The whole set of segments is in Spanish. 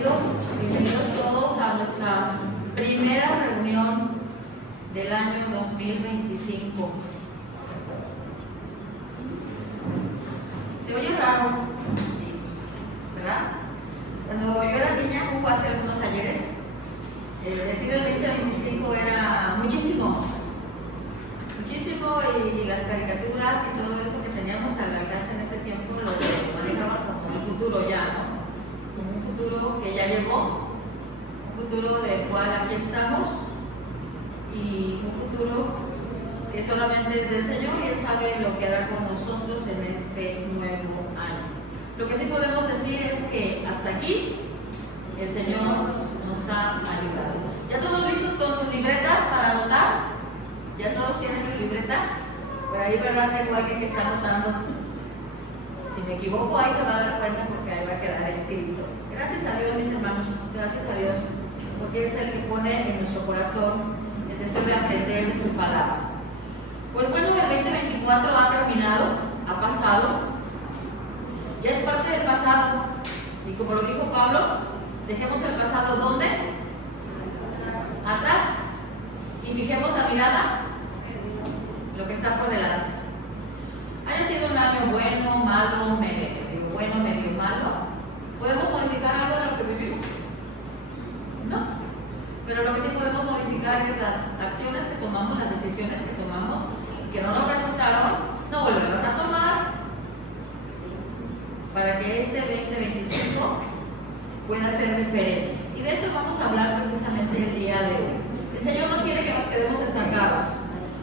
bienvenidos todos a nuestra primera reunión del año 2025. Se oye raro, ¿verdad? Cuando yo era niña, como hace algunos ayeres, decir el 2025 era muchísimo, y las caricaturas y todo eso que teníamos al alcance en ese tiempo lo manejaba como un futuro ya, ¿no? Como un futuro que ya llegó, un futuro del cual aquí estamos y un futuro que solamente es del Señor y Él sabe lo que hará con nosotros en este nuevo año. Lo que sí podemos decir es que hasta aquí el Señor nos ha ayudado. ¿Ya todos listos con sus libretas para anotar? ¿Ya todos tienen su libreta? Por ahí, ¿verdad? Tengo alguien que está anotando. Si me equivoco, ahí se va a dar cuenta porque ahí va a quedar escrito. Gracias a Dios, mis hermanos, gracias a Dios, porque es el que pone en nuestro corazón el deseo de aprender de su palabra. Pues bueno, el 2024 ha terminado, ha pasado, ya es parte del pasado. Y como lo dijo Pablo, dejemos el pasado ¿dónde? Atrás. Y fijemos la mirada lo que está por delante. Haya sido un año bueno, malo, medio bueno, medio malo, ¿podemos modificar algo de lo que vivimos? No. Pero lo que sí podemos modificar es las acciones que tomamos, las decisiones que tomamos, que no nos resultaron, no volverlas a tomar, para que este 2025 pueda ser diferente. Y de eso vamos a hablar precisamente el día de hoy. El Señor no quiere que nos quedemos estancados.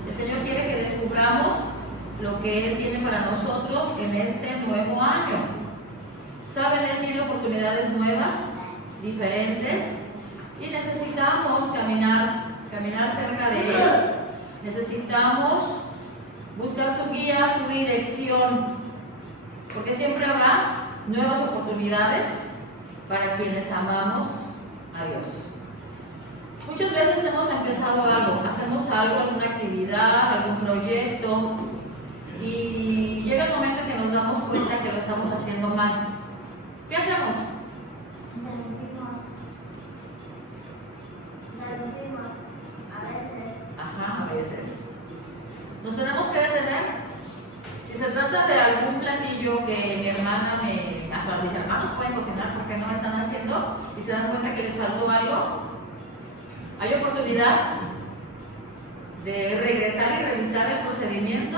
El Señor quiere que descubramos lo que Él tiene para nosotros en este nuevo año. Saben, Él tiene oportunidades nuevas, diferentes, y necesitamos caminar cerca de Él. Necesitamos buscar su guía, su dirección, porque siempre habrá nuevas oportunidades para quienes amamos a Dios. Muchas veces hemos empezado algo, hacemos algo, alguna actividad, algún proyecto, y llega el momento en que nos damos cuenta que lo estamos haciendo mal. ¿Qué hacemos? A veces. Nos tenemos que detener. Si se trata de algún platillo que mi hermana hasta mis hermanos pueden cocinar porque no están haciendo y se dan cuenta que les faltó algo, hay oportunidad de regresar y revisar el procedimiento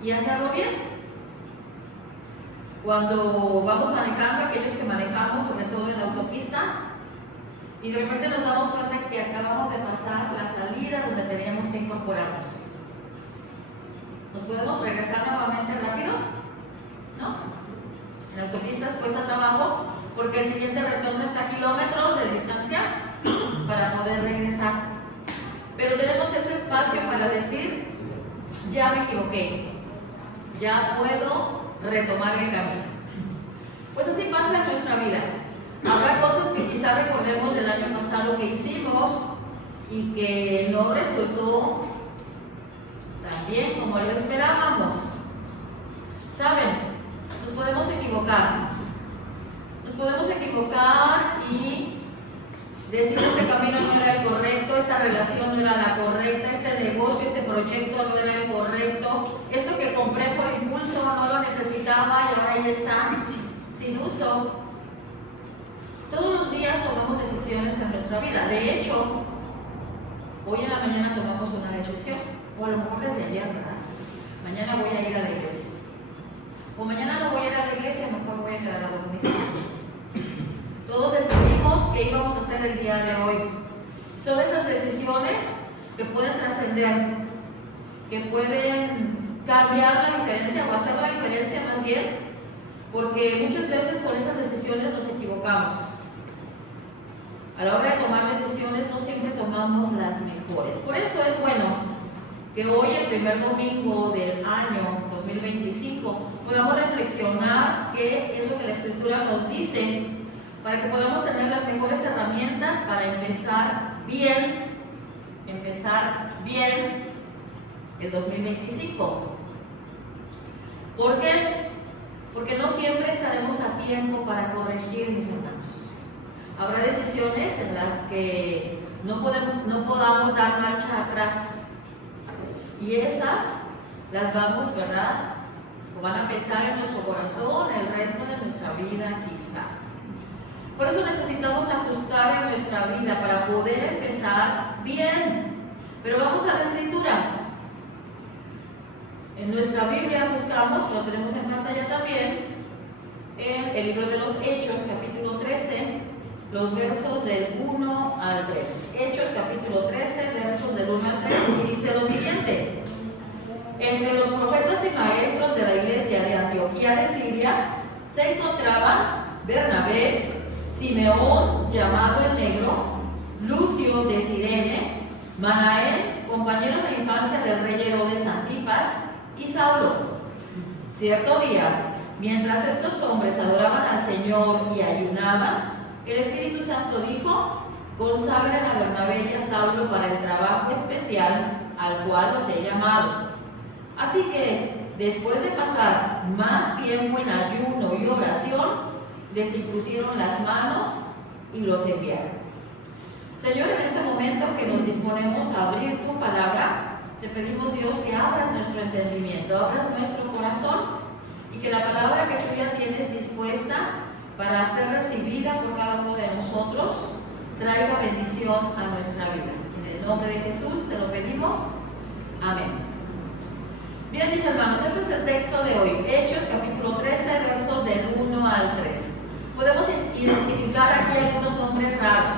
y hacerlo bien. Cuando vamos manejando, aquellos que manejamos, sobre todo en la autopista, y de repente nos damos cuenta que acabamos de pasar la salida donde teníamos que incorporarnos. ¿Nos podemos regresar nuevamente rápido? ¿No? En autopistas cuesta trabajo porque el siguiente retorno está a kilómetros de distancia para poder regresar. Pero tenemos ese espacio para decir, ya me equivoqué, ya puedo retomar el camino. Pues así pasa en nuestra vida. Habrá cosas que quizá recordemos del año pasado que hicimos y que no resultó tan bien como lo esperábamos. ¿Saben? Nos podemos equivocar. Nos podemos equivocar y decir este camino no era el correcto, esta relación no era la correcta, este negocio, este proyecto no era el correcto, esto que compré por impulso no lo necesitaba y ahora ya está sin uso. Todos los días tomamos decisiones en nuestra vida. De hecho, hoy en la mañana tomamos una decisión, o a lo mejor desde ayer, ¿verdad? Mañana voy a ir a la iglesia. O mañana no voy a ir a la iglesia, mejor voy a quedar a dormir. Todos decidimos qué íbamos a hacer el día de hoy. Son esas decisiones que pueden trascender, que pueden cambiar la diferencia o hacer la diferencia más bien, porque muchas veces con esas decisiones nos equivocamos. A la hora de tomar decisiones no siempre tomamos las mejores. Por eso es bueno que hoy, el primer domingo del año 2025, podamos reflexionar qué es lo que la Escritura nos dice, para que podamos tener las mejores herramientas para empezar bien el 2025. ¿Por qué? Porque no siempre estaremos a tiempo para corregir, mis hermanos. Habrá decisiones en las que no podamos dar marcha atrás. Y esas las vamos, ¿verdad? O van a pesar en nuestro corazón el resto de nuestra vida quizá. Por eso necesitamos ajustar en nuestra vida para poder empezar bien. Pero vamos a la escritura. En nuestra Biblia buscamos, lo tenemos en pantalla también, en el libro de los Hechos, capítulo 13, los versos del 1 al 3. Hechos, capítulo 13, versos del 1 al 3, y dice lo siguiente. Entre los profetas y maestros de la iglesia de Antioquía de Siria se encontraban Bernabé, Simeón, llamado el Negro, Lucio de Cirene, Manaén, compañero de infancia del rey Herodes Antipas, y Saulo. Cierto día, mientras estos hombres adoraban al Señor y ayunaban, el Espíritu Santo dijo: consagren a Bernabé y a Saulo para el trabajo especial al cual los he llamado. Así que, después de pasar más tiempo en ayuno y oración, les impusieron las manos y los enviaron. Señor, en este momento que nos disponemos a abrir tu palabra, te pedimos, Dios, que abras nuestro entendimiento, abras nuestro corazón, y que la palabra que tú ya tienes dispuesta para ser recibida por cada uno de nosotros traiga bendición a nuestra vida. En el nombre de Jesús te lo pedimos. Amén. Bien, mis hermanos, este es el texto de hoy, Hechos capítulo 13, versos del 1 al 3. Podemos identificar aquí algunos nombres raros,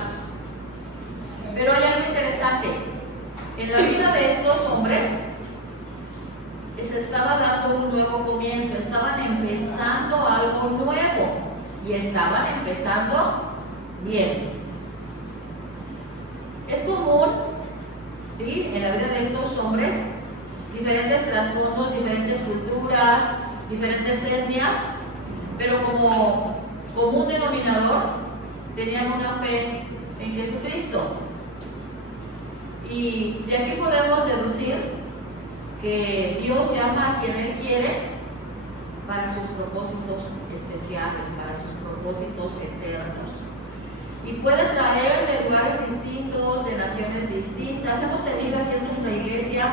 pero hay algo interesante. En la vida de estos hombres se estaba dando un nuevo comienzo, estaban empezando algo nuevo y estaban empezando bien. Es común, ¿sí?, en la vida de estos hombres, diferentes trasfondos, diferentes culturas, diferentes etnias, pero como común denominador tenían una fe en Jesucristo. Y de aquí podemos deducir que Dios llama a quien Él quiere para sus propósitos especiales, para sus propósitos eternos. Y puede traer de lugares distintos, de naciones distintas. Hemos tenido aquí en nuestra iglesia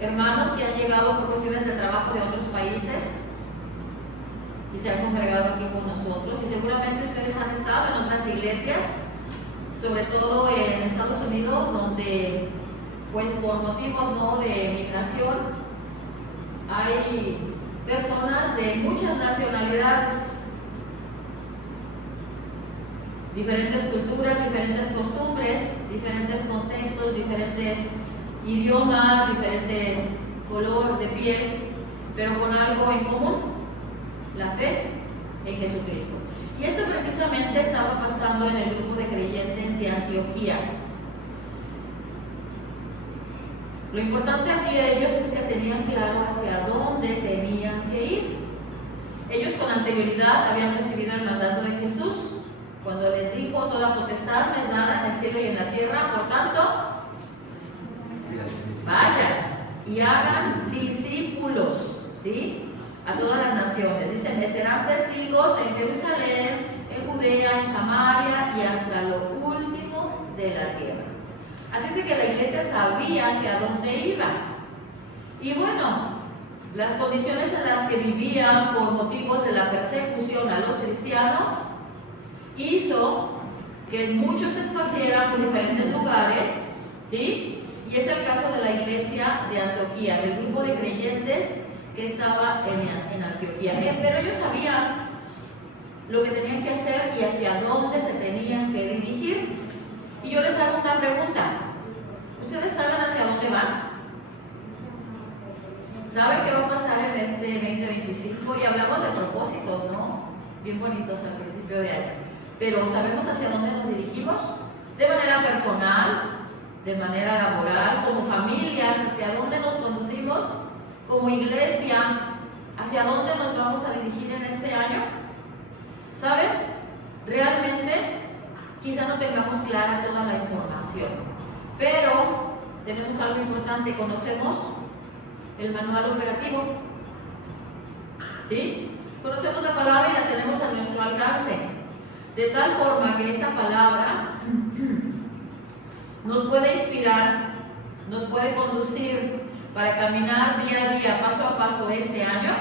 hermanos que han llegado por cuestiones de trabajo de otros países y se han congregado aquí con nosotros, y seguramente ustedes han estado en otras iglesias, sobre todo en Estados Unidos, donde pues por motivos, ¿no?, de migración hay personas de muchas nacionalidades, diferentes culturas, diferentes costumbres, diferentes contextos, diferentes idiomas, diferentes color de piel, pero con algo en común: la fe en Jesucristo. Y esto precisamente estaba pasando en el grupo de creyentes de Antioquía. Lo importante aquí de ellos es que tenían claro hacia dónde tenían que ir. Ellos con anterioridad habían recibido el mandato de Jesús cuando les dijo: toda potestad me es dada en el cielo y en la tierra, por tanto, vayan y hagan discípulos, ¿sí?, a todas las naciones. Dice: me serán testigos en Jerusalén, en Judea, en Samaria y hasta lo último de la tierra. Así es de que la iglesia sabía hacia dónde iba. Y bueno, las condiciones en las que vivían por motivos de la persecución a los cristianos hizo que muchos se esparcieran por diferentes lugares, ¿sí? Y es el caso de la iglesia de Antioquía, del grupo de creyentes que estaba en Antioquía. Pero ellos sabían lo que tenían que hacer y hacia dónde se tenían que dirigir. Y yo les hago una pregunta: ¿ustedes saben hacia dónde van? ¿Saben qué va a pasar en este 2025? Y hablamos de propósitos, ¿no?, bien bonitos al principio de año. Pero ¿sabemos hacia dónde nos dirigimos? De manera personal, de manera laboral, como familias, hacia dónde nos conducimos, como iglesia, hacia dónde nos vamos a dirigir en este año. ¿Saben? Realmente quizá no tengamos clara toda la información, pero tenemos algo importante: conocemos el manual operativo, ¿sí? Conocemos la palabra y la tenemos a nuestro alcance. de tal forma que esta palabra nos puede inspirar, nos puede conducir para caminar día a día, paso a paso este año,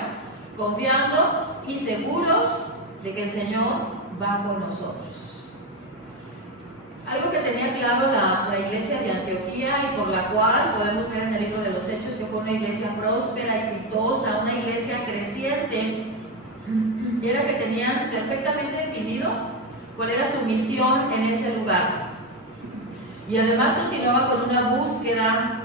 confiando y seguros de que el Señor va con nosotros. Algo que tenía claro la iglesia de Antioquía y por la cual podemos ver en el libro de los Hechos que fue una iglesia próspera, exitosa, una iglesia creciente, era que tenían perfectamente definido cuál era su misión en ese lugar. Y además continuaba con una búsqueda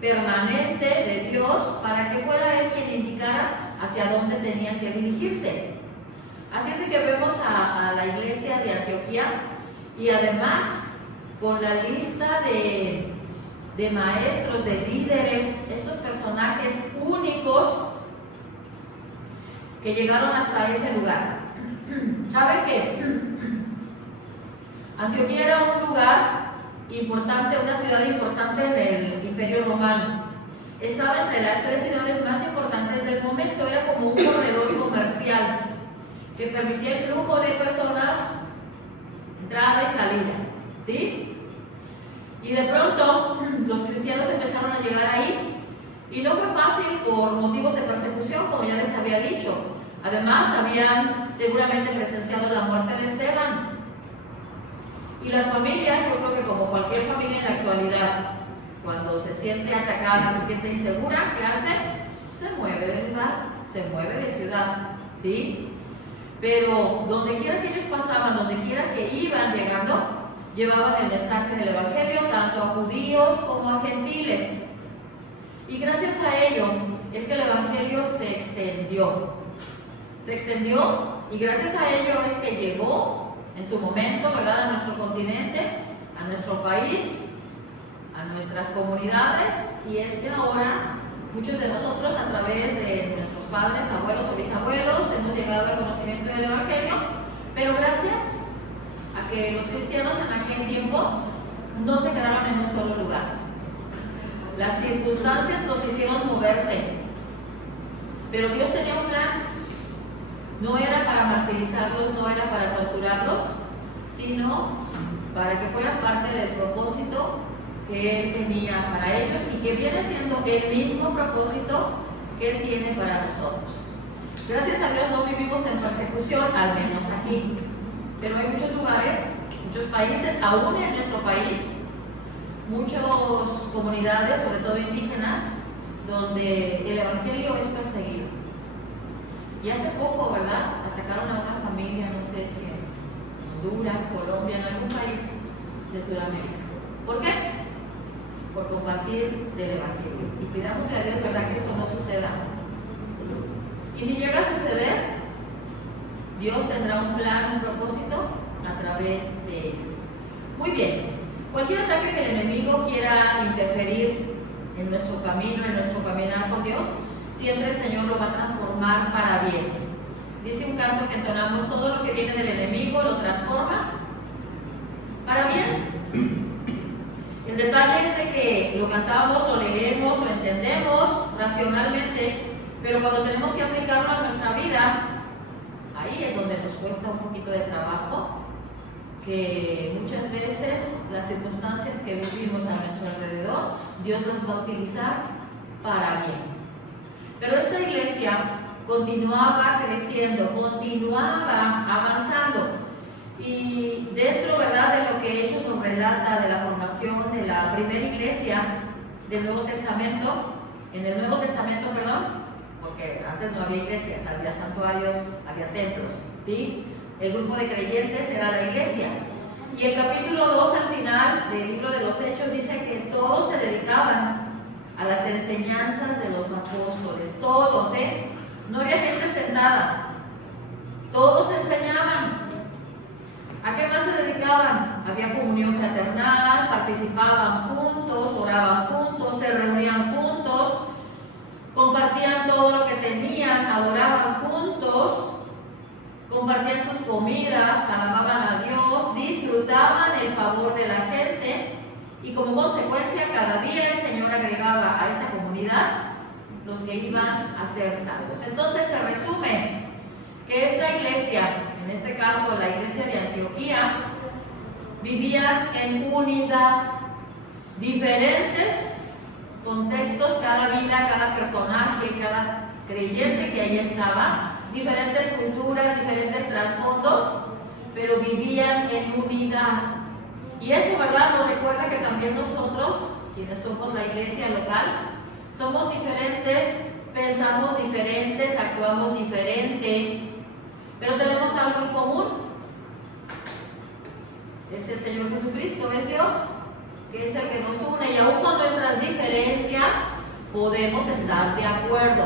permanente de Dios para que fuera Él quien indicara hacia dónde tenían que dirigirse. Así es de que vemos a la iglesia de Antioquía y además con la lista de maestros, de líderes, estos personajes únicos que llegaron hasta ese lugar. ¿Saben qué? Antioquía era un lugar importante, una ciudad importante en el Imperio Romano. Estaba entre las 3 ciudades más importantes del momento, era como un corredor comercial que permitía el flujo de personas, entrada y salida, ¿sí? Y de pronto los cristianos empezaron a llegar ahí y no fue fácil por motivos de persecución, como ya les había dicho. Además, habían seguramente presenciado la muerte de Esteban. Y las familias, yo creo que como cualquier familia en la actualidad, cuando se siente atacada, se siente insegura, ¿qué hace? Se mueve de lugar, se mueve de ciudad, ¿sí? Pero donde quiera que ellos pasaban, donde quiera que iban llegando, llevaban el mensaje del Evangelio tanto a judíos como a gentiles. Y gracias a ello es que el Evangelio se extendió. Se extendió y gracias a ello es que llegó en su momento, ¿verdad?, a nuestro continente, a nuestro país, a nuestras comunidades, y es que ahora muchos de nosotros a través de nuestros padres, abuelos o bisabuelos hemos llegado al conocimiento del Evangelio, pero gracias a que los cristianos en aquel tiempo no se quedaron en un solo lugar. Las circunstancias los hicieron moverse, pero Dios tenía un plan. No era para martirizarlos, no era para torturarlos, sino para que fueran parte del propósito que Él tenía para ellos y que viene siendo el mismo propósito que Él tiene para nosotros. Gracias a Dios no vivimos en persecución, al menos aquí, pero hay muchos lugares, muchos países, aún en nuestro país, muchas comunidades, sobre todo indígenas, donde el Evangelio es perseguido. Y hace poco, ¿verdad?, atacaron a una familia, no sé si en Honduras, Colombia, en algún país de Sudamérica. ¿Por qué? Por compartir del Evangelio. Y pidámosle a Dios, ¿verdad?, que esto no suceda. Y si llega a suceder, Dios tendrá un plan, un propósito a través de él. Muy bien. Cualquier ataque que el enemigo quiera interferir en nuestro camino, en nuestro caminar con Dios, siempre el Señor lo va a transformar para bien. Dice un canto que entonamos: todo lo que viene del enemigo lo transformas para bien. El detalle es de que lo cantamos, lo leemos, lo entendemos racionalmente, pero cuando tenemos que aplicarlo a nuestra vida, ahí es donde nos cuesta un poquito de trabajo, que muchas veces las circunstancias que vivimos a nuestro alrededor, Dios nos va a utilizar para bien. Pero esta iglesia continuaba creciendo, continuaba avanzando. Y dentro, ¿verdad?, de lo que Hechos nos relata de la formación de la primera iglesia del Nuevo Testamento, en el Nuevo Testamento, porque antes no había iglesias, había santuarios, había templos, ¿sí? El grupo de creyentes era la iglesia. Y el capítulo 2 al final del libro de los Hechos dice que todos se dedicaban a las enseñanzas de los apóstoles, todos, no había gente sentada, todos enseñaban. ¿A qué más se dedicaban? Había comunión fraternal, participaban juntos, oraban juntos, se reunían juntos, compartían todo lo que tenían, adoraban juntos, compartían sus comidas, alababan a Dios, disfrutaban el favor de la gente. Y como consecuencia, cada día el Señor agregaba a esa comunidad los que iban a ser salvos. Entonces se resume que esta iglesia en en este caso la iglesia de Antioquía, vivían en unidad, diferentes contextos, cada vida, cada personaje, cada creyente que ahí estaba, diferentes culturas, diferentes trasfondos, pero vivían en unidad. Y eso, ¿verdad?, nos recuerda que también nosotros, quienes somos la iglesia local, somos diferentes, pensamos diferentes, actuamos diferente, pero tenemos algo en común. Es el Señor Jesucristo, es Dios, que es el que nos une, y aún con nuestras diferencias podemos estar de acuerdo,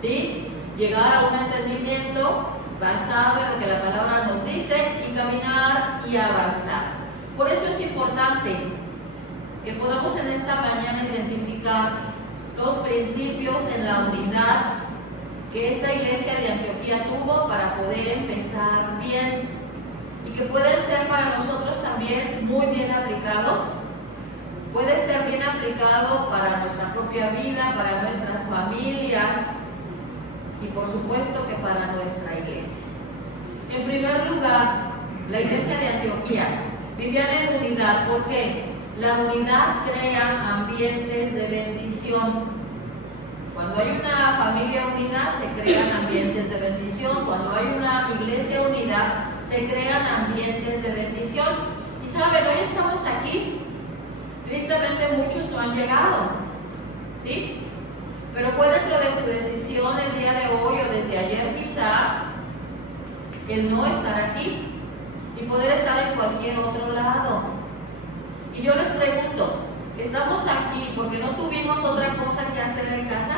¿sí? Llegar a un entendimiento basado en lo que la palabra nos dice y caminar y avanzar. Por eso es importante que podamos en esta mañana identificar los principios en la unidad que esta iglesia de Antioquía tuvo para poder empezar bien, y que pueden ser para nosotros también muy bien aplicados. Puede ser bien aplicado para nuestra propia vida, para nuestras familias y por supuesto que para nuestra iglesia. En primer lugar, la iglesia de Antioquía vivían en unidad porque la unidad crea ambientes de bendición. Cuando hay una familia unida se crean ambientes de bendición. Cuando hay una iglesia unida se crean ambientes de bendición. Y saben, hoy estamos aquí. Tristemente muchos no han llegado, ¿sí? Pero fue dentro de su decisión el día de hoy o desde ayer quizá el no estar aquí y poder estar en cualquier otro lado. Y yo les pregunto, ¿estamos aquí porque no tuvimos otra cosa que hacer en casa?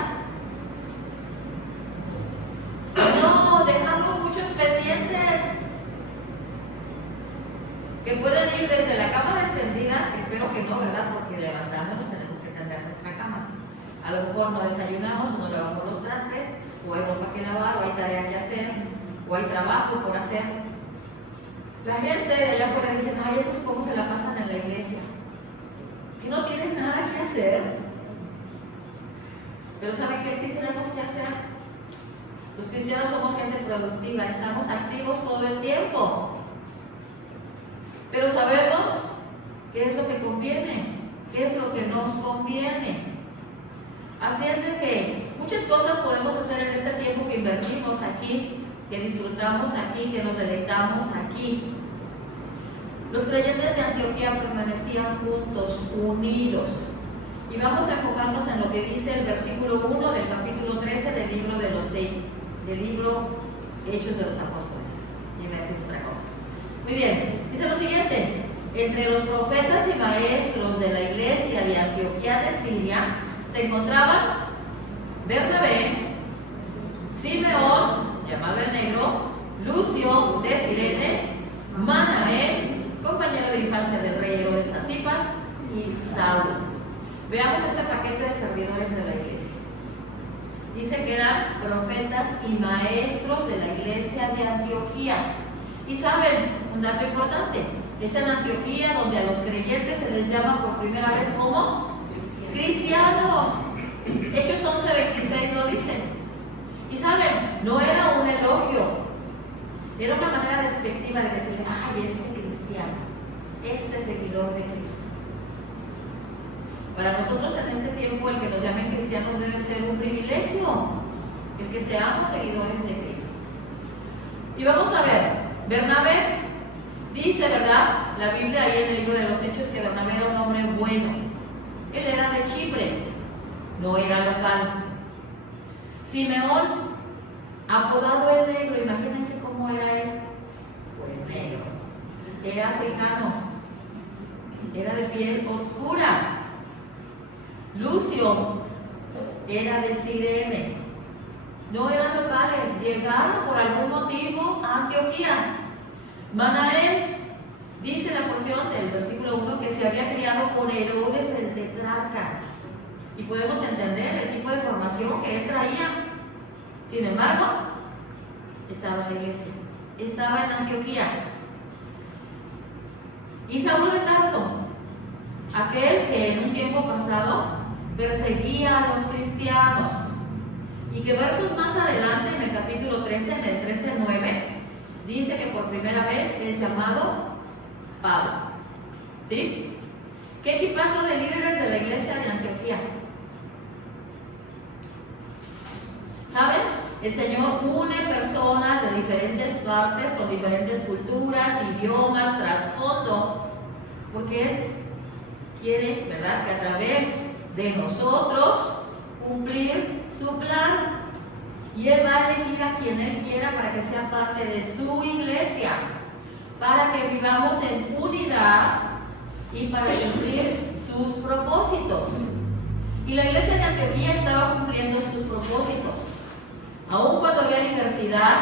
No, dejamos muchos pendientes que pueden ir desde la cama extendida, espero que no, ¿verdad? Porque levantándonos tenemos que tender nuestra cama. A lo mejor no desayunamos, no lavamos los trastes, o hay ropa que lavar, o hay tarea que hacer, o hay trabajo por hacer. La gente de allá afuera dice, ay, esos cómo se la pasan en la iglesia, que no tienen nada que hacer. Pero ¿saben qué sí tenemos que hacer? Los cristianos somos gente productiva, estamos activos todo el tiempo. Pero sabemos qué es lo que conviene, qué es lo que nos conviene. Así es de que muchas cosas podemos hacer en este tiempo que invertimos aquí, que disfrutamos aquí, que nos deleitamos aquí. Los creyentes de Antioquía permanecían juntos, unidos. Y vamos a enfocarnos en lo que dice el versículo 1 del capítulo 13 del libro de los del libro Hechos de los Apóstoles. Y voy a decir otra cosa. Muy bien, dice lo siguiente: entre los profetas y maestros de la iglesia de Antioquía de Siria se encontraban Bernabé, Simeón, llamado el negro, Lucio de Cirene, Manaén, compañero de infancia del rey Herodes Antipas, y Saulo. Veamos este paquete de servidores de la iglesia. Dice que eran profetas y maestros de la iglesia de Antioquía. Y saben, un dato importante, es en Antioquía donde a los creyentes se les llama por primera vez como cristianos. Hechos 11:26 lo dice. Y saben, no era un elogio, era una manera despectiva de decirle, ay, este cristiano, este seguidor de Cristo. Para nosotros en este tiempo el que nos llamen cristianos debe ser un privilegio, el que seamos seguidores de Cristo. Y vamos a ver, Bernabé dice, ¿verdad? La Biblia ahí en el libro de los Hechos que Bernabé era un hombre bueno. Él era de Chipre, no era local. Simeón, apodado el negro, imagínense cómo era él. Pues negro, era africano, era de piel oscura. Lucio era de Cirene, no eran locales, llegaron por algún motivo a Antioquía. Manaén, dice la porción del versículo 1 que se había criado con Herodes el tetrarca, y podemos entender el tipo de formación que él traía. Sin embargo, estaba en la iglesia, estaba en Antioquía. Y Saulo de Tarso, aquel que en un tiempo pasado perseguía a los cristianos, y que versos más adelante en el capítulo 13, en el 13:9, dice que por primera vez es llamado Pablo. ¿Sí? ¿Qué equipazo de líderes de la iglesia de Antioquía? ¿Saben? El Señor une personas de diferentes partes, con diferentes culturas, idiomas, trasfondo, porque Él quiere, ¿verdad?, que a través de nosotros cumplir su plan. Y Él va a elegir a quien Él quiera para que sea parte de su iglesia, para que vivamos en unidad y para cumplir sus propósitos. Y la iglesia de Antioquía estaba cumpliendo sus propósitos. Aun cuando había diversidad,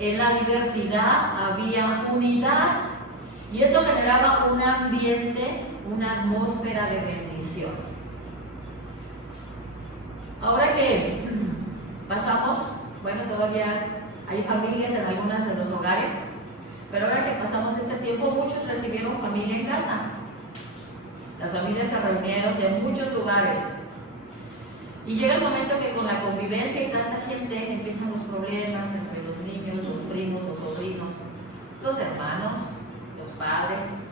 en la diversidad había unidad. Y eso generaba un ambiente, una atmósfera de bendición. Ahora que pasamos, bueno, todavía hay familias en algunos de los hogares, pero ahora que pasamos este tiempo, muchos recibieron familia en casa. Las familias se reunieron de muchos lugares. Y llega el momento que con la convivencia y tanta gente empiezan los problemas entre los niños, los primos, los sobrinos, los hermanos, los padres.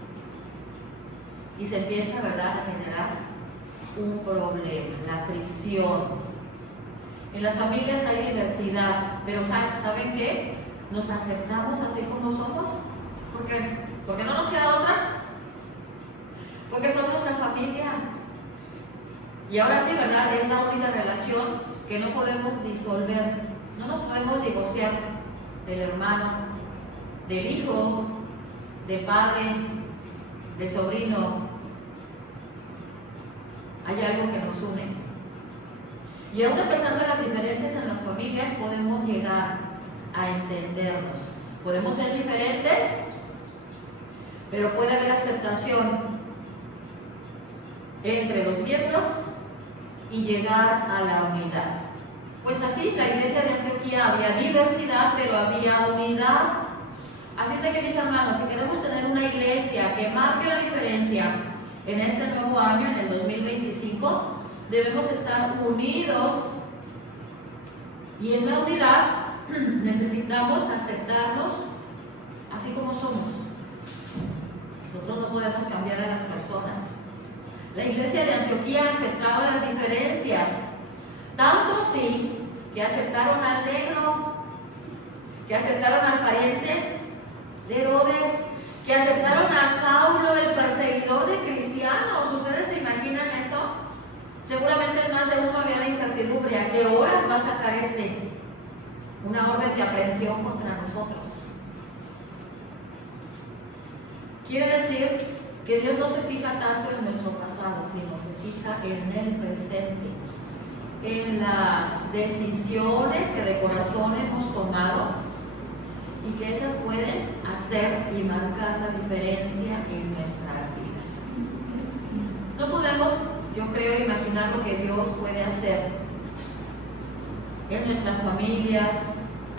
Y se empieza, ¿verdad?, a generar un problema, la fricción. En las familias hay diversidad, pero ¿saben qué? Nos aceptamos así como somos. ¿Por qué? Porque no nos queda otra. Porque somos nuestra familia. Y ahora sí, ¿verdad?, es la única relación que no podemos disolver. No nos podemos divorciar del hermano, del hijo, del padre, del sobrino. Hay algo que nos une. Y aún a pesar de las diferencias en las familias, podemos llegar a entendernos. Podemos ser diferentes, pero puede haber aceptación entre los miembros y llegar a la unidad. Pues así, la iglesia de Antioquía había diversidad, pero había unidad. Así es de que, mis hermanos, si queremos tener una iglesia que marque la diferencia en este nuevo año, en el 2025, debemos estar unidos, y en la unidad necesitamos aceptarnos así como somos. Nosotros no podemos cambiar a las personas. La iglesia de Antioquía aceptaba las diferencias, tanto así que aceptaron al negro, que aceptaron al pariente de Herodes, que aceptaron a Saulo, el perseguidor de cristianos. ¿Ustedes se imaginan eso? Seguramente en más de uno había la incertidumbre: ¿a qué horas va a sacar una orden de aprehensión contra nosotros? Quiere decir que Dios no se fija tanto en nuestro pasado, sino se fija en el presente, en las decisiones que de corazón hemos tomado, y que esas pueden hacer y marcar la diferencia en nuestras vidas. No podemos, yo creo, imaginar lo que Dios puede hacer en nuestras familias,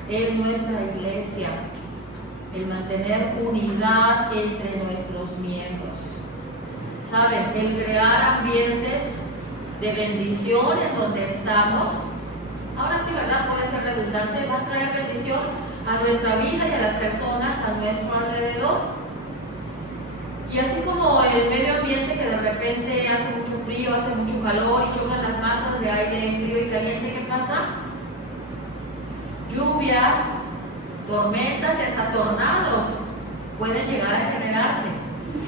en nuestra iglesia, el mantener unidad entre nuestros miembros. ¿Saben? El crear ambientes de bendición en donde estamos. Ahora sí, ¿verdad?, puede ser redundante, va a traer bendición a nuestra vida y a las personas a nuestro alrededor. Y así como el medio ambiente, que de repente hace mucho frío, hace mucho calor y chocan las masas de aire frío y caliente, ¿qué pasa? Lluvias, tormentas y hasta tornados pueden llegar a generarse.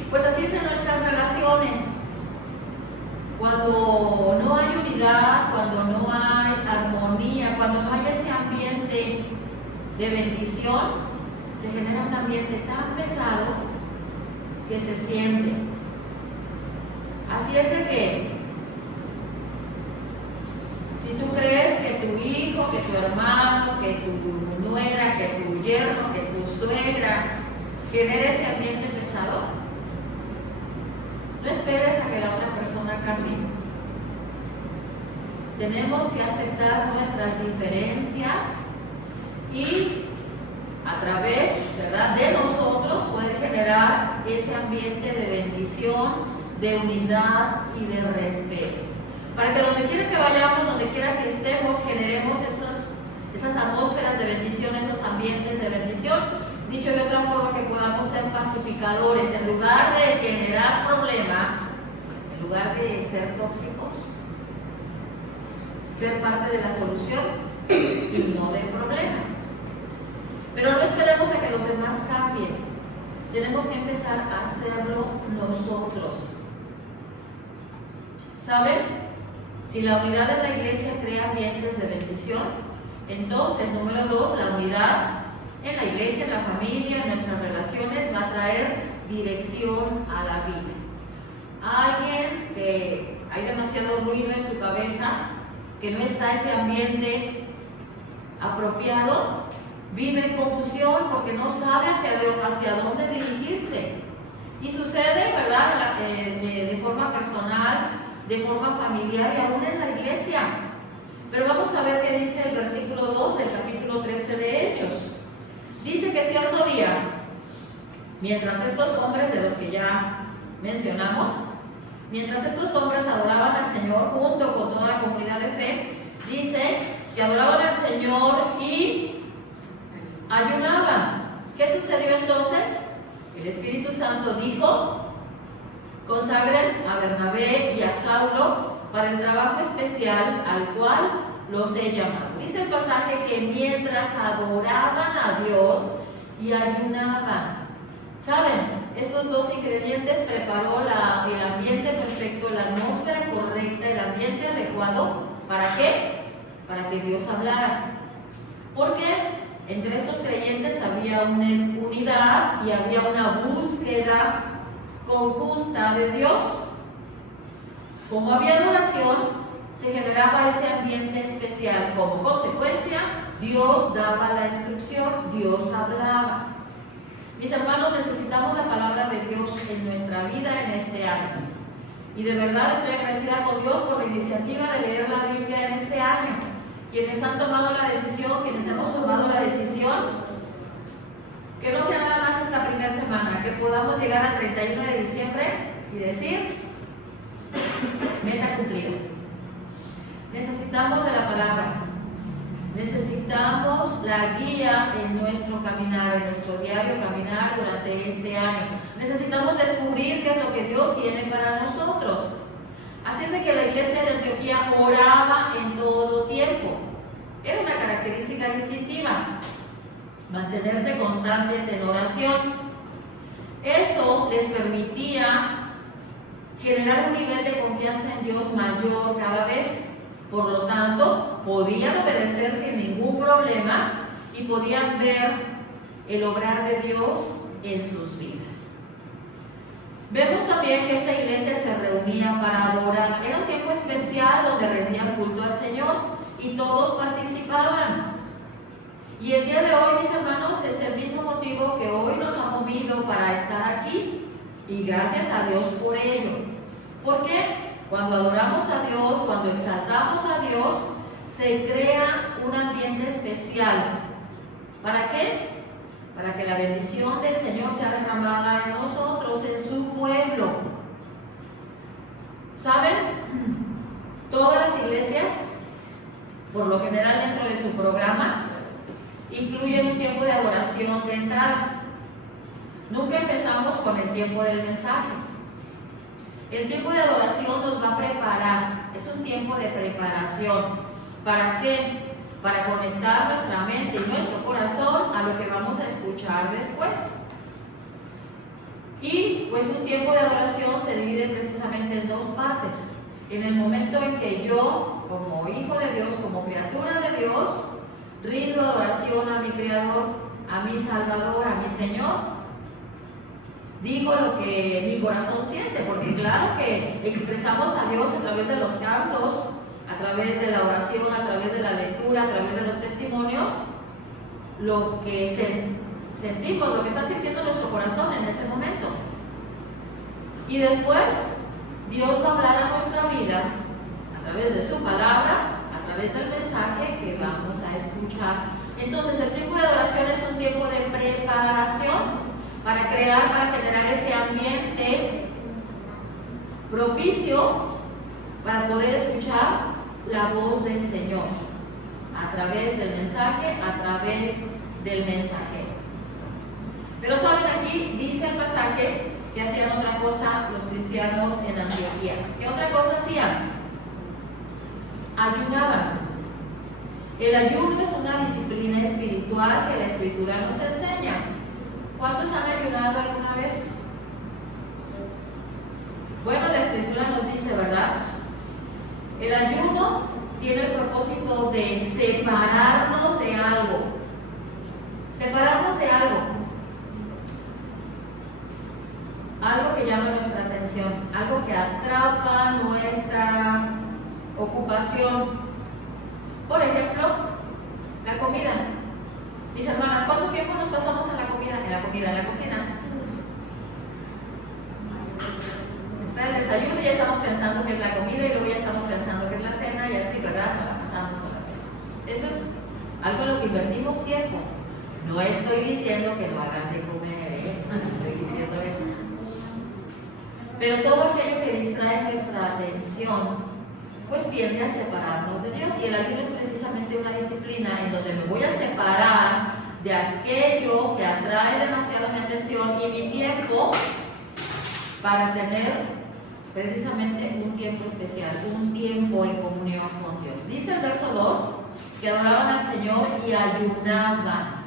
Pues así es en nuestras relaciones. Cuando no hay unidad, cuando no hay armonía, cuando no hay ese ambiente de bendición, se genera un ambiente tan pesado que se siente. Así es de que si tú crees que tu hijo, que tu hermano, que tu nuera, que tu yerno, que tu suegra genere ese ambiente pesado, no esperes a que la otra persona cambie. Tenemos que aceptar nuestras diferencias y a través, ¿verdad?, de nosotros poder generar ese ambiente de bendición, de unidad y de respeto. Para que donde quiera que vayamos, donde quiera que estemos, generemos esas atmósferas de bendición, esos ambientes de bendición, Dicho de otra forma, que podamos ser pacificadores, en lugar de generar problema, en lugar de ser tóxicos, ser parte de la solución y no del problema. Pero no esperemos a que los demás cambien. Tenemos que empezar a hacerlo nosotros. ¿Saben? Si la unidad de la iglesia crea ambientes de bendición, entonces, número 2, la unidad en la iglesia, en la familia, en nuestras relaciones va a traer dirección a la vida. Alguien que hay demasiado ruido en su cabeza, que no está ese ambiente apropiado, vive en confusión porque no sabe hacia dónde dirigirse. Y sucede, ¿verdad?, de forma personal, de forma familiar y aún en la iglesia. Pero vamos a ver qué dice el versículo 2 del capítulo 13 de Hechos. Dice que cierto día, mientras estos hombres de los que ya mencionamos, mientras estos hombres adoraban al Señor junto con toda la comunidad de fe, dice que adoraban al Señor y ayunaban. ¿Qué sucedió entonces? El Espíritu Santo dijo: consagren a Bernabé y a Saulo para el trabajo especial al cual los he llamado. Dice el pasaje que mientras adoraban a Dios y ayunaban. ¿Saben? Estos dos ingredientes preparó el ambiente perfecto, la atmósfera correcta, el ambiente adecuado. ¿Para qué? Para que Dios hablara. Porque entre estos creyentes había una unidad y había una búsqueda conjunta de Dios. Como había adoración, se generaba ese ambiente especial. Como consecuencia, Dios daba la instrucción, Dios hablaba. Mis hermanos, necesitamos la palabra de Dios en nuestra vida en este año. Y de verdad estoy agradecida con Dios por la iniciativa de leer la Biblia en este año. Quienes han tomado la decisión, quienes hemos tomado la decisión, que no sea nada más esta primera semana, que podamos llegar al 31 de diciembre y decir: meta cumplida. Necesitamos de la palabra. Necesitamos la guía en nuestro caminar, en nuestro diario caminar durante este año. Necesitamos descubrir qué es lo que Dios tiene para nosotros. Así es de que la iglesia de Antioquía oraba en todo tiempo. Era una característica distintiva, mantenerse constantes en oración. Eso les permitía generar un nivel de confianza en Dios mayor cada vez. Por lo tanto, podían obedecer sin ningún problema y podían ver el obrar de Dios en sus vidas. Vemos también que esta iglesia se reunía para adorar. Era un tiempo especial donde rendían culto al Señor y todos participaban. Y el día de hoy, mis hermanos, es el mismo motivo que hoy nos ha movido para estar aquí. Y gracias a Dios por ello. ¿Por qué? Cuando adoramos a Dios, cuando exaltamos a Dios, se crea un ambiente especial. ¿Para qué? Para que la bendición del Señor sea derramada en nosotros, en su pueblo. ¿Saben? Todas las iglesias, por lo general dentro de su programa, incluyen un tiempo de adoración de entrada. Nunca empezamos con el tiempo del mensaje. El tiempo de adoración nos va a preparar, es un tiempo de preparación. ¿Para qué? Para conectar nuestra mente y nuestro corazón a lo que vamos a escuchar después. Y pues un tiempo de adoración se divide precisamente en dos partes. En el momento en que yo, como hijo de Dios, como criatura de Dios, rindo adoración a mi Creador, a mi Salvador, a mi Señor, digo lo que mi corazón siente, porque claro que expresamos a Dios a través de los cantos, a través de la oración, a través de la lectura, a través de los testimonios, lo que sentimos, lo que está sintiendo nuestro corazón en ese momento. Y después, Dios va a hablar a nuestra vida a través de su palabra, a través del mensaje que vamos a escuchar. Entonces, el tiempo de adoración es un tiempo de preparación para crear, para generar ese ambiente propicio para poder escuchar la voz del Señor a través del mensaje, a través del mensajero. Pero saben, aquí dice el pasaje que hacían otra cosa los cristianos en Antioquía. ¿Qué otra cosa hacían? Ayunaban. El ayuno es una disciplina espiritual que la Escritura nos enseña. ¿Cuántos han ayunado alguna vez? Bueno, la Escritura nos dice, ¿verdad? El ayuno tiene el propósito de separarnos de algo. Separarnos de algo. Algo que llama nuestra atención. Algo que atrapa nuestra ocupación. Por ejemplo, la comida. Mis hermanas, ¿cuánto tiempo nos pasamos en la comida? En la cocina. Está el desayuno y ya estamos pensando que es la comida y luego ya estamos pensando que es la cena y así, ¿verdad? Nos la pasamos con la mesa. Eso es algo en lo que invertimos tiempo. No estoy diciendo que no hagan de comer, no estoy diciendo eso. Pero todo aquello que distrae nuestra atención pues tiende a separarnos de Dios, y el ayuno es precisamente una disciplina en donde me voy a separar de aquello que atrae demasiado mi atención y mi tiempo para tener precisamente un tiempo especial, un tiempo en comunión con Dios. Dice el verso 2 que adoraban al Señor y ayunaban.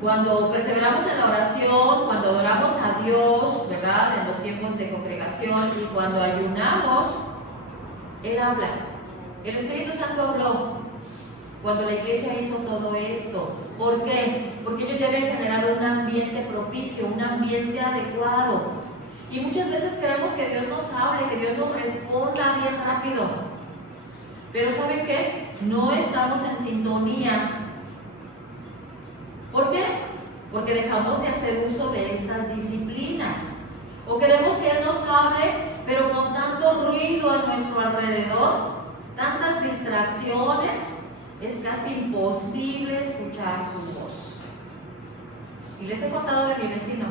Cuando perseveramos en la oración, cuando adoramos a Dios, ¿verdad? En los tiempos de congregación y cuando ayunamos, Él habla. El Espíritu Santo habló cuando la iglesia hizo todo esto. ¿Por qué? Porque ellos ya habían generado un ambiente propicio, un ambiente adecuado. Y muchas veces queremos que Dios nos hable, que Dios nos responda bien rápido. Pero ¿saben qué? No estamos en sintonía. ¿Por qué? Porque dejamos de hacer uso de estas disciplinas. O queremos que Él nos hable, pero con tanto ruido a nuestro alrededor, tantas distracciones, es casi imposible escuchar su voz. Y les he contado de mi vecino.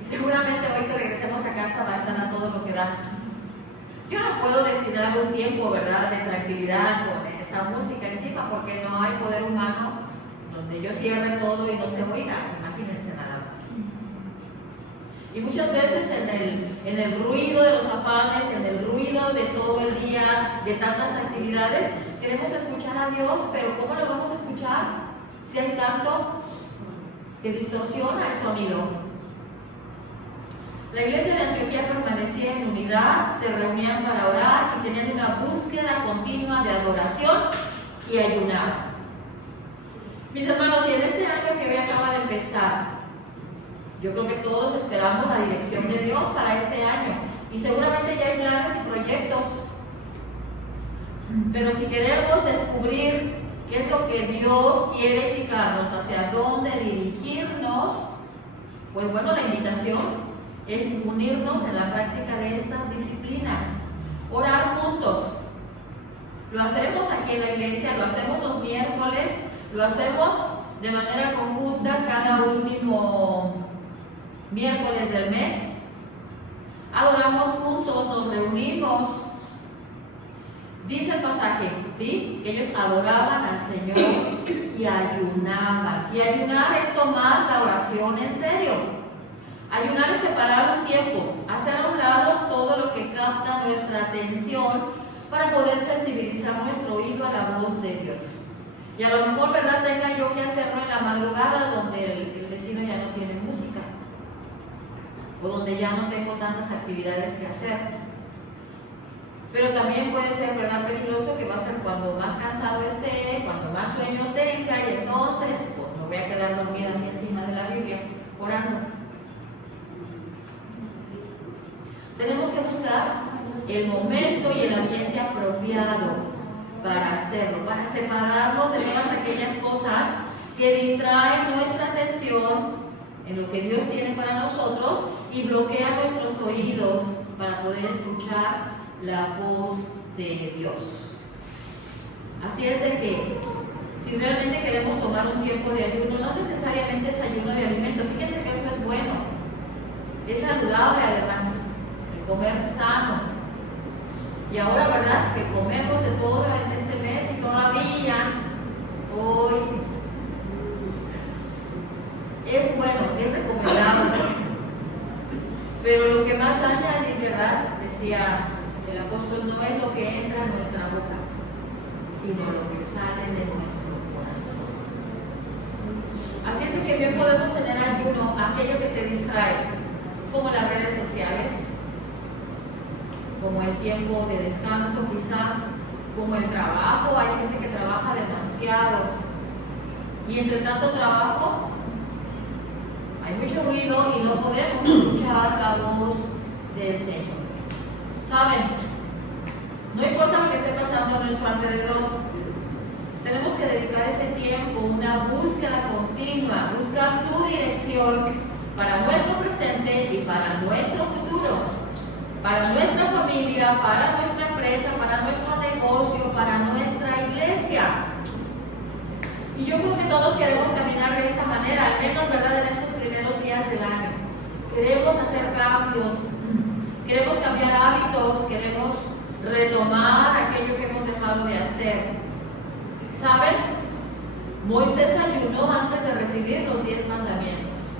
Y seguramente hoy que regresemos a casa va a estar a todo lo que da. Yo no puedo destinar un tiempo, ¿verdad?, de tranquilidad con esa música encima, porque no hay poder humano donde yo cierre todo y no se oiga. Imagínense nada más. Y muchas veces en el ruido de los afanes, en el ruido de todo el día, de tantas actividades, queremos escuchar a Dios, pero ¿cómo lo vamos a escuchar si hay tanto que distorsiona el sonido? La iglesia de Antioquía permanecía en unidad, se reunían para orar y tenían una búsqueda continua de adoración y ayunaban. Mis hermanos, y en este año que hoy acaba de empezar, yo creo que todos esperamos la dirección de Dios para este año, y seguramente ya hay planes y proyectos. Pero si queremos descubrir qué es lo que Dios quiere indicarnos, hacia dónde dirigirnos, pues bueno, la invitación es unirnos en la práctica de estas disciplinas, orar juntos. Lo hacemos aquí en la iglesia, lo hacemos los miércoles, lo hacemos de manera conjunta cada último miércoles del mes. Adoramos juntos, nos reunimos. Dice el pasaje, ¿sí?, que ellos adoraban al Señor y ayunaban. Y ayunar es tomar la oración en serio. Ayunar es separar un tiempo, hacer a un lado todo lo que capta nuestra atención para poder sensibilizar nuestro oído a la voz de Dios. Y a lo mejor, ¿verdad?, tenga yo que hacerlo en la madrugada donde el vecino ya no tiene música, o donde ya no tengo tantas actividades que hacer. Pero también puede ser, ¿verdad?, peligroso, que va a ser cuando más cansado esté, cuando más sueño tenga, y entonces pues me voy a quedar dormida así encima de la Biblia, orando. Tenemos que buscar el momento y el ambiente apropiado para hacerlo, para separarnos de todas aquellas cosas que distraen nuestra atención en lo que Dios tiene para nosotros y bloquean nuestros oídos para poder escuchar la voz de Dios. Así es de que si realmente queremos tomar un tiempo de ayuno, no necesariamente es ayuno de alimento. Fíjense que eso es bueno, es saludable además, el comer sano. Y ahora, ¿verdad?, que comemos de todo en este mes y todavía hoy Pero lo que más daña, ¿verdad?, decía el apóstol, no es lo que entra en nuestra boca, sino lo que sale de nuestro corazón. Así es de que bien podemos tener ayuno, aquello que te distrae, como las redes sociales, como el tiempo de descanso quizá, como el trabajo. Hay gente que trabaja demasiado y entre tanto trabajo hay mucho ruido y no podemos escuchar la voz del Señor. ¿Saben? No importa lo que esté pasando a nuestro alrededor, tenemos que dedicar ese tiempo, una búsqueda continua, buscar su dirección para nuestro presente y para nuestro futuro, para nuestra familia, para nuestra empresa, para nuestro negocio, para nuestra iglesia. Y yo creo que todos queremos caminar de esta manera, al menos, ¿verdad?, en estos primeros días del año. Queremos hacer cambios, queremos cambiar hábitos, queremos retomar aquello que hemos dejado de hacer. ¿Saben? Moisés ayunó antes de recibir los 10 mandamientos.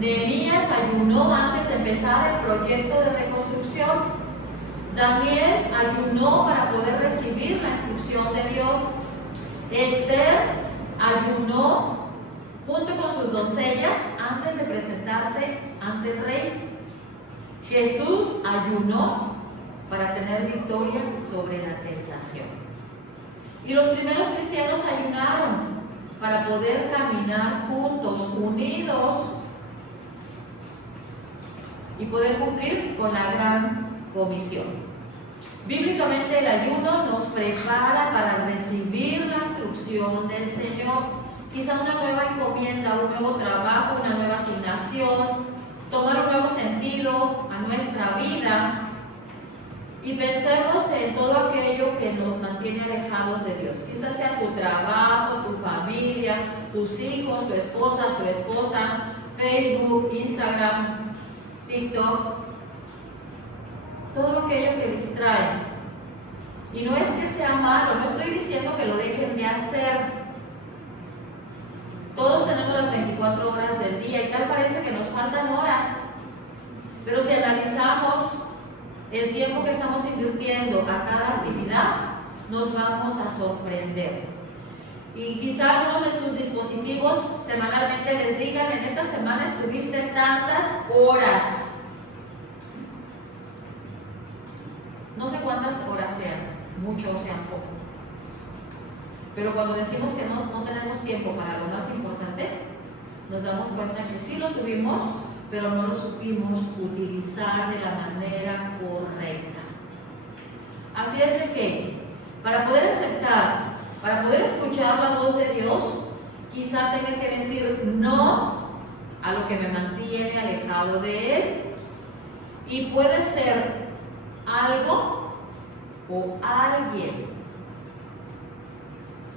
Nehemías ayunó antes de empezar el proyecto de reconstrucción. Daniel ayunó para poder recibir la instrucción de Dios. Esther ayunó junto con sus doncellas antes de presentarse ante el rey. Jesús ayunó para tener victoria sobre la tentación. Y los primeros cristianos ayunaron para poder caminar juntos, unidos, y poder cumplir con la gran comisión. Bíblicamente el ayuno nos prepara para recibir la instrucción del Señor, quizá una nueva encomienda, un nuevo trabajo, una nueva asignación, tomar un nuevo sentido a nuestra vida y pensemos en todo aquello que nos mantiene alejados de Dios. Quizás sea tu trabajo, tu familia, tus hijos, tu esposa, Facebook, Instagram, TikTok, todo aquello que distrae. Y no es que sea malo, no estoy diciendo que lo dejen de hacer. Todos tenemos las 24 horas del día y tal parece que nos faltan horas. Pero si analizamos el tiempo que estamos invirtiendo a cada actividad, nos vamos a sorprender. Y quizá algunos de sus dispositivos semanalmente les digan: en esta semana estuviste tantas horas. No sé cuántas horas sean, mucho o sean poco. Pero cuando decimos que no tenemos tiempo para lo más importante, nos damos cuenta que sí lo tuvimos, pero no lo supimos utilizar de la manera correcta. Así es de que, para poder aceptar, para poder escuchar la voz de Dios, quizá tenga que decir no a lo que me mantiene alejado de Él. Y puede ser algo o alguien.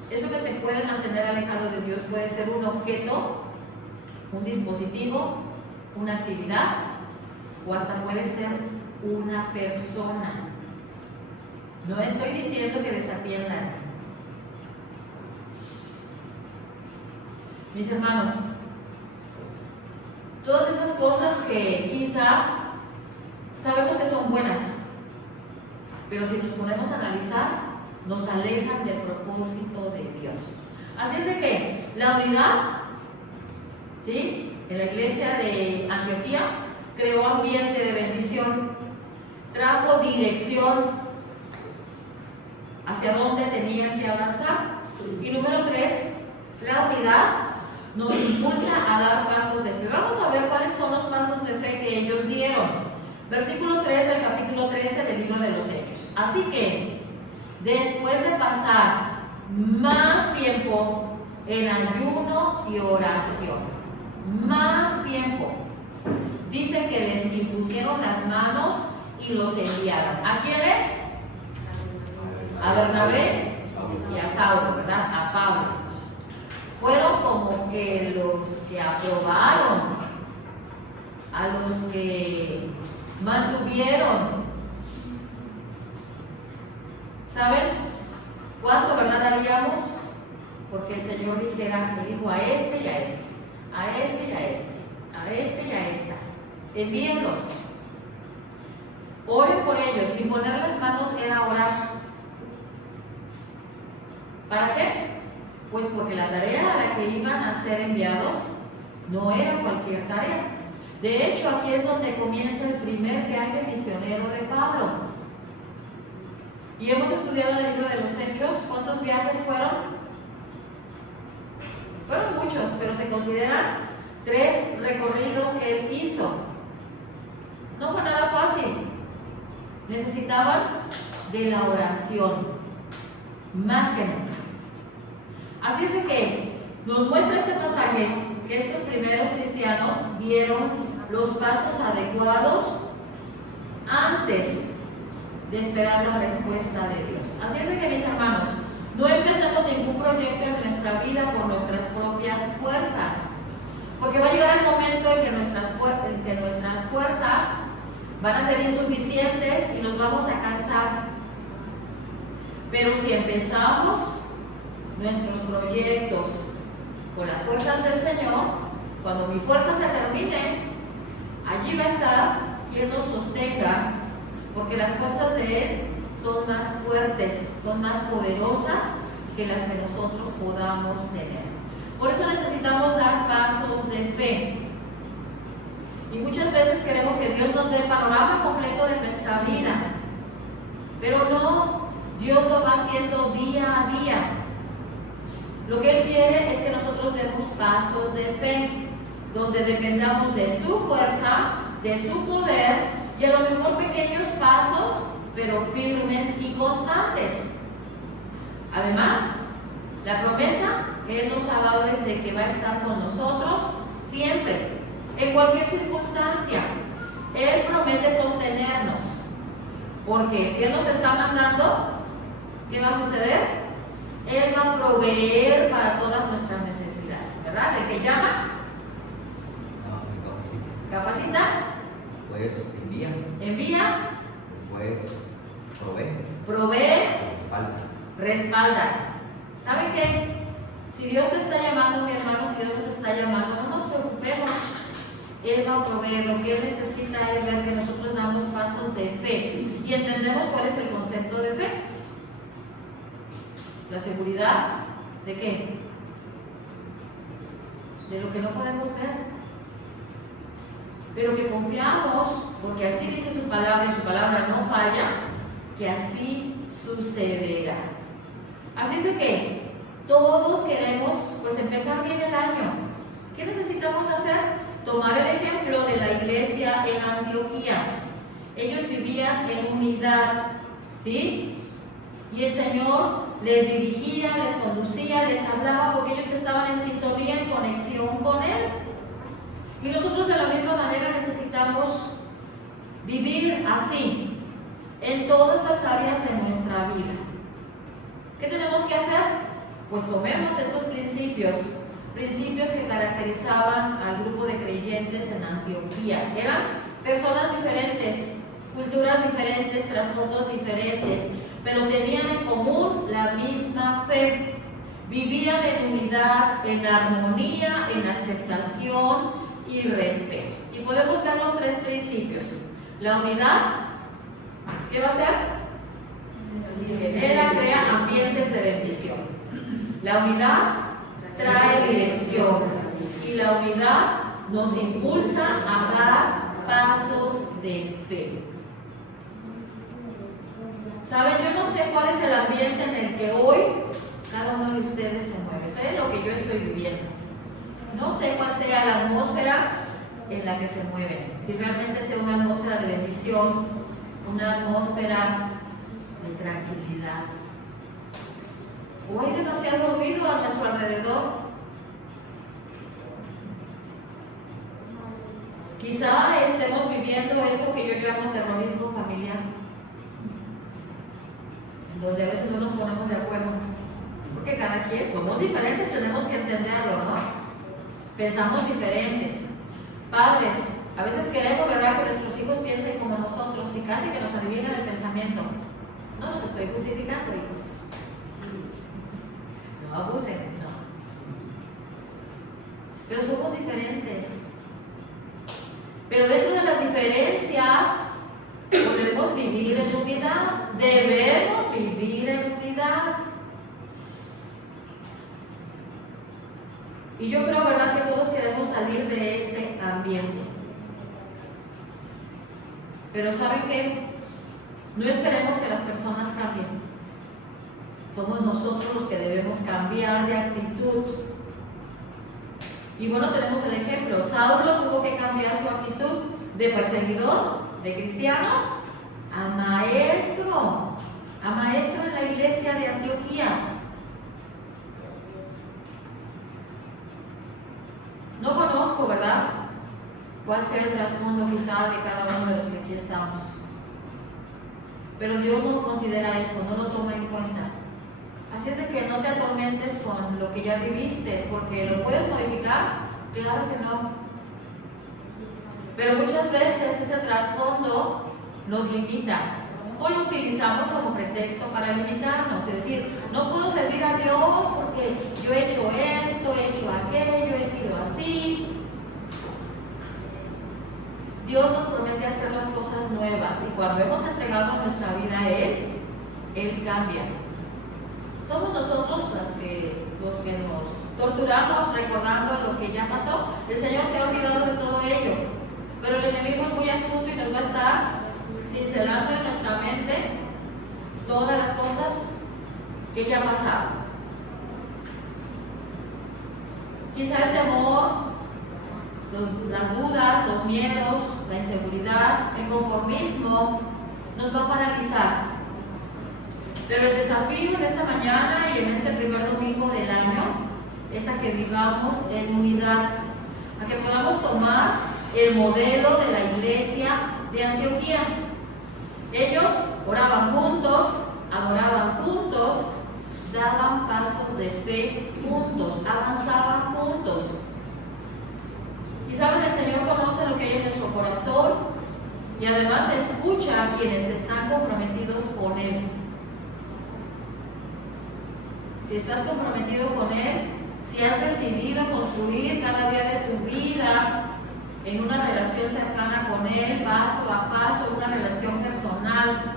Eso que te puede mantener alejado de Dios puede ser un objeto, un dispositivo, una actividad, o hasta puede ser una persona. No estoy diciendo que desatiendan. Mis hermanos, todas esas cosas que quizá sabemos que son buenas, pero si nos ponemos a analizar, nos alejan del propósito de Dios. Así es de que la unidad, ¿sí?, en la iglesia de Antioquía creó ambiente de bendición, trajo dirección hacia dónde tenían que avanzar. Y número 3, la unidad nos impulsa a dar pasos de fe. Vamos a ver cuáles son los pasos de fe que ellos dieron. Versículo 3 del capítulo 13 del libro de los Hechos. Así que, después de pasar más tiempo en ayuno y oración, más tiempo, dice que les impusieron las manos y los enviaron. ¿A quiénes? A Bernabé y a Saulo, ¿verdad? A Pablo. Fueron como que los que aprobaron, a los que mantuvieron. ¿Saben cuánto, verdad, daríamos porque el Señor dijera, le dijo a este y a este, a este y a este, a este y a esta? Envíenlos. Oren por ellos. Sin poner las manos era orar. ¿Para qué? Pues porque la tarea a la que iban a ser enviados no era cualquier tarea. De hecho, aquí es donde comienza el primer viaje misionero de Pablo. Y hemos estudiado el libro de los Hechos. ¿Cuántos viajes fueron? Fueron muchos, pero se consideran 3 recorridos que él hizo. No fue nada fácil. Necesitaban de la oración, más que nunca. Así es de que nos muestra este pasaje que estos primeros cristianos dieron los pasos adecuados antes de esperar la respuesta de Dios. Así es de que, mis hermanos, no empezamos ningún proyecto en nuestra vida por nuestras propias fuerzas, porque va a llegar el momento en que nuestras fuerzas van a ser insuficientes y nos vamos a cansar. Pero si empezamos nuestros proyectos con las fuerzas del Señor, cuando mi fuerza se termine, allí va a estar quien nos sostenga, porque las fuerzas de Él son más fuertes, son más poderosas que las que nosotros podamos tener. Por eso necesitamos dar pasos de fe. Y muchas veces queremos que Dios nos dé el panorama completo de nuestra vida, pero no, Dios lo va haciendo día a día. Lo que Él quiere es que nosotros demos pasos de fe, donde dependamos de su fuerza, de su poder, y a lo mejor pequeños pasos, pero firmes y constantes. Además, la promesa que Él nos ha dado es de que va a estar con nosotros siempre, en cualquier circunstancia. Él promete sostenernos, porque si Él nos está mandando, ¿qué va a suceder? Él va a proveer para todas nuestras necesidades, ¿verdad? ¿De qué llama? No, Capacita. Pues envía. Envía. Después provee. Provee. Respalda. Respalda. ¿Saben qué? Si Dios te está llamando, mi hermano, si Dios nos está llamando, no nos preocupemos. Él va a proveer. Lo que Él necesita es ver que nosotros damos pasos de fe y entendemos cuál es el concepto de fe. La seguridad ¿de qué? De lo que no podemos ver, pero que confiamos, porque así dice su palabra y su palabra no falla, que así sucederá. Así es de que todos queremos pues empezar bien el año. ¿Qué necesitamos hacer? Tomar el ejemplo de la iglesia en Antioquía. Ellos vivían en unidad, ¿sí? Y el Señor les dirigía, les conducía, les hablaba, porque ellos estaban en sintonía, en conexión con Él. Y nosotros de la misma manera necesitamos vivir así en todas las áreas de nuestra vida. ¿Qué tenemos que hacer? Pues tomemos estos principios que caracterizaban al grupo de creyentes en Antioquía. Eran personas diferentes, culturas diferentes, trasfondos diferentes, pero tenían en común la misma fe. Vivían en unidad, en armonía, en aceptación y respeto. Y podemos ver los 3 principios. La unidad, ¿qué va a ser? Crea ambientes de bendición. La unidad trae dirección y la unidad nos impulsa a dar pasos de fe. ¿Saben? Yo no sé cuál es el ambiente en el que hoy cada uno de ustedes se mueve. Eso es lo que yo estoy viviendo. No sé cuál sea la atmósfera en la que se mueven. Si realmente sea una atmósfera de bendición, una atmósfera de tranquilidad. ¿O hay demasiado ruido a nuestro alrededor? Quizá estemos viviendo eso que yo llamo terrorismo familiar, donde a veces no nos ponemos de acuerdo, porque cada quien somos diferentes, tenemos que entenderlo, ¿no? Pensamos diferentes. Padres, a veces queremos, ¿verdad?, que nuestros hijos piensen como nosotros y casi que nos adivinen el pensamiento. No los estoy justificando, hijos. No abusen, no. Pero somos diferentes. Pero dentro de las diferencias podemos vivir en unidad. Debemos vivir en unidad. Y yo creo, ¿verdad?, que todos queremos salir de ese ambiente. Pero ¿saben qué? No esperemos que las personas cambien. Somos nosotros los que debemos cambiar de actitud. Y bueno, tenemos el ejemplo. Saulo tuvo que cambiar su actitud de perseguidor de cristianos a maestro en la iglesia de Antioquía. No conozco, ¿verdad?, cuál sea el trasfondo quizá de cada uno de los que aquí estamos. Pero Dios no considera eso, no lo toma en cuenta. Así es de que no te atormentes con lo que ya viviste, porque lo puedes modificar, claro que no. Pero muchas veces ese trasfondo nos limita, o lo utilizamos como pretexto para limitarnos. Es decir, no puedo servir a Dios porque yo he hecho esto, he hecho aquello, he sido así. Dios nos promete hacer las cosas nuevas, y cuando hemos entregado nuestra vida a Él cambia. Somos nosotros los que nos torturamos recordando lo que ya pasó. El Señor se ha olvidado de todo ello, pero el enemigo es muy astuto y nos va a estar cincelando en nuestra mente todas las cosas que ya pasaron. Quizá el temor, las dudas, los miedos, la inseguridad, el conformismo nos va a paralizar. Pero el desafío en esta mañana y en este primer domingo del año es a que vivamos en unidad, a que podamos tomar el modelo de la iglesia de Antioquía. Ellos oraban juntos, adoraban juntos, daban pasos de fe juntos, avanzaban juntos. Y saben, el Señor conoce lo que hay en nuestro corazón y además escucha a quienes están comprometidos con Él. Si estás comprometido con Él, si has decidido construir cada día de tu vida en una relación cercana con Él, paso a paso, una relación personal,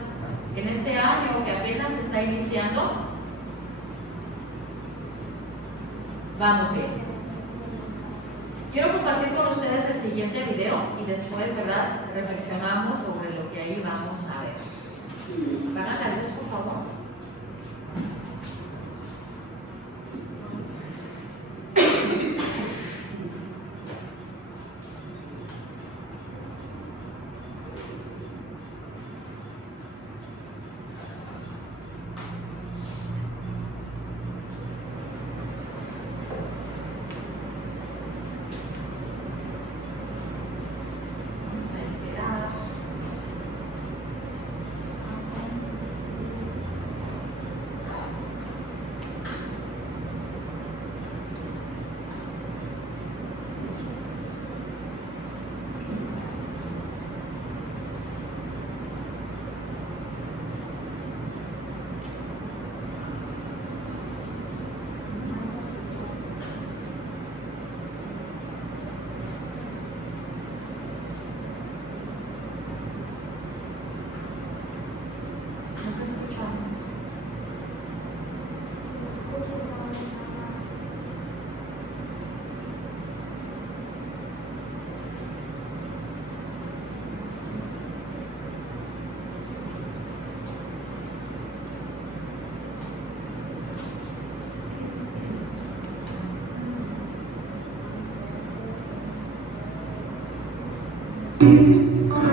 en este año que apenas está iniciando, vamos bien. Quiero compartir con ustedes el siguiente video y después, ¿verdad?, reflexionamos sobre lo que ahí vamos a ver. Apagan la luz, por favor. Quiso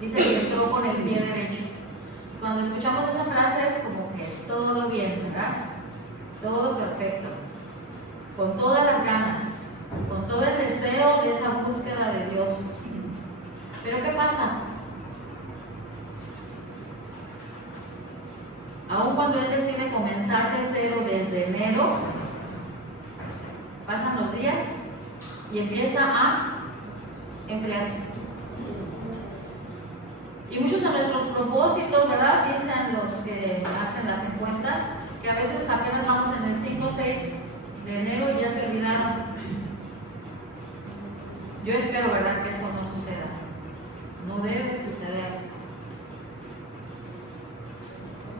Dice que entró con el pie derecho. Cuando escuchamos esa frase es como que todo bien, ¿verdad? Todo perfecto. Con todas las ganas, con todo el deseo de esa búsqueda de Dios. Pero ¿qué pasa? Aun cuando él decide comenzar de cero desde enero, pasan los días y empieza a enfriarse. Y muchos de nuestros propósitos, ¿verdad? Dicen los que hacen las encuestas, que a veces apenas vamos en el 5 o 6 de enero y ya se olvidaron. Yo espero, ¿verdad?, que eso no suceda. No debe suceder.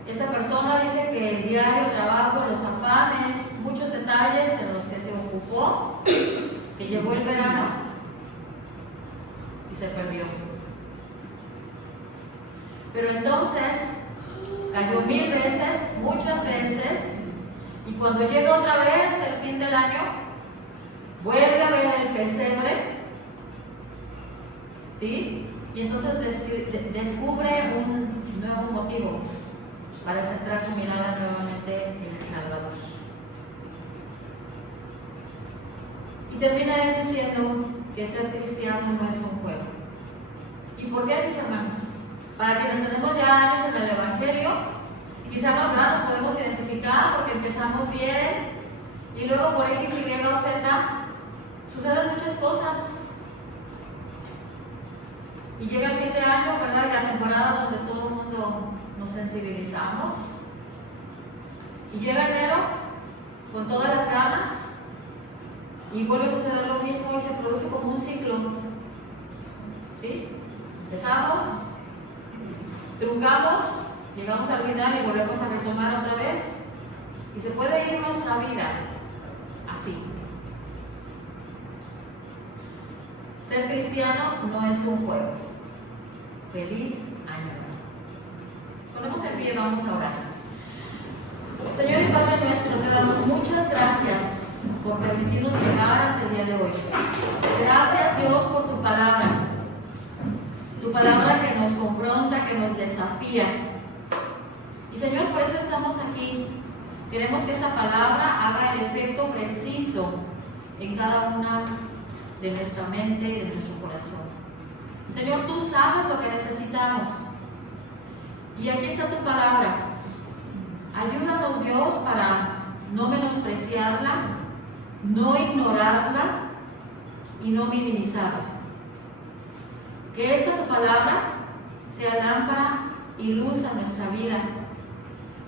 Esta persona dice que el diario trabajo, los afanes, muchos detalles en los que se ocupó, que llegó el verano y se perdió. Pero entonces cayó 1000 veces, muchas veces, y cuando llega otra vez el fin del año, vuelve a ver el pesebre, ¿sí? Y entonces descubre un nuevo motivo para centrar su mirada nuevamente en el Salvador. Y termina él diciendo que ser cristiano no es un juego. ¿Y por qué, mis hermanos? Para quienes tenemos ya años en el Evangelio, quizá nos podemos identificar porque empezamos bien y luego por X, Y o Z suceden muchas cosas. Y llega el fin de año, ¿verdad? Y la temporada donde todo el mundo nos sensibilizamos. Y llega enero con todas las ganas y vuelve a suceder lo mismo y se produce como un ciclo. ¿Sí? Empezamos, truncamos, llegamos al final y volvemos a retomar otra vez. Y se puede ir nuestra vida así. Ser cristiano no es un juego. Feliz año nuevo. Ponemos en pie, vamos a orar. Señor y Padre nuestro, te damos muchas gracias por permitirnos llegar hasta el día de hoy. Gracias, Dios, por tu palabra. Tu palabra que nos confronta, que nos desafía. Y Señor, por eso estamos aquí. Queremos que esta palabra haga el efecto preciso en cada una de nuestra mente y de nuestro corazón. Señor, tú sabes lo que necesitamos. Y aquí está tu palabra. Ayúdanos, Dios, para no menospreciarla, no ignorarla y no minimizarla. Que esta tu palabra sea lámpara y luz a nuestra vida,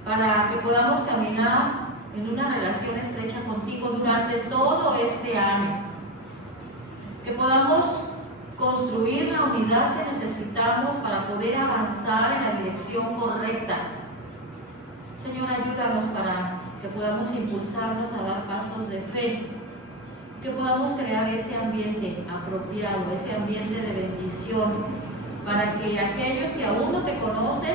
para que podamos caminar en una relación estrecha contigo durante todo este año. Que podamos construir la unidad que necesitamos para poder avanzar en la dirección correcta. Señor, ayúdanos para que podamos impulsarnos a dar pasos de fe, que podamos crear ese ambiente apropiado, ese ambiente de bendición, para que aquellos que aún no te conocen,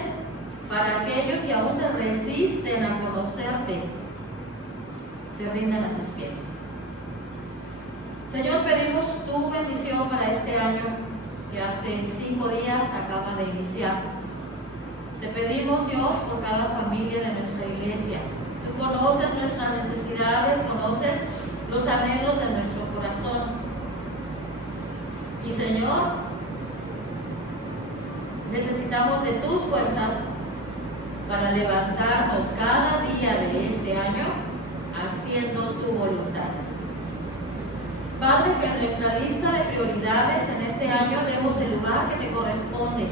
para aquellos que aún se resisten a conocerte, se rindan a tus pies. Señor, pedimos tu bendición para este año que hace 5 días acaba de iniciar. Te pedimos, Dios, por cada familia de nuestra iglesia. Tú conoces nuestras necesidades, conoces los anhelos de nuestro corazón. Y Señor, necesitamos de tus fuerzas para levantarnos cada día de este año haciendo tu voluntad. Padre, que en nuestra lista de prioridades en este año demos el lugar que te corresponde,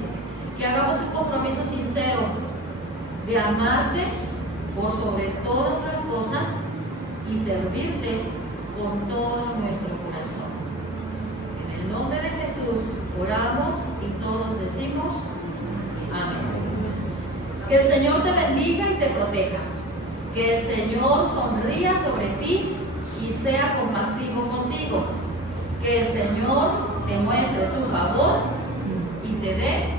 que hagamos un compromiso sincero de amarte por sobre todas las cosas y servirte con todo nuestro corazón. En el nombre de Jesús oramos y todos decimos amén. Que el Señor te bendiga y te proteja. Que el Señor sonría sobre ti y sea compasivo contigo. Que el Señor te muestre su favor y te dé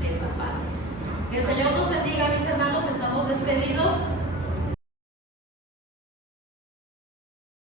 de su paz. Que el Señor nos bendiga, mis hermanos. Estamos despedidos.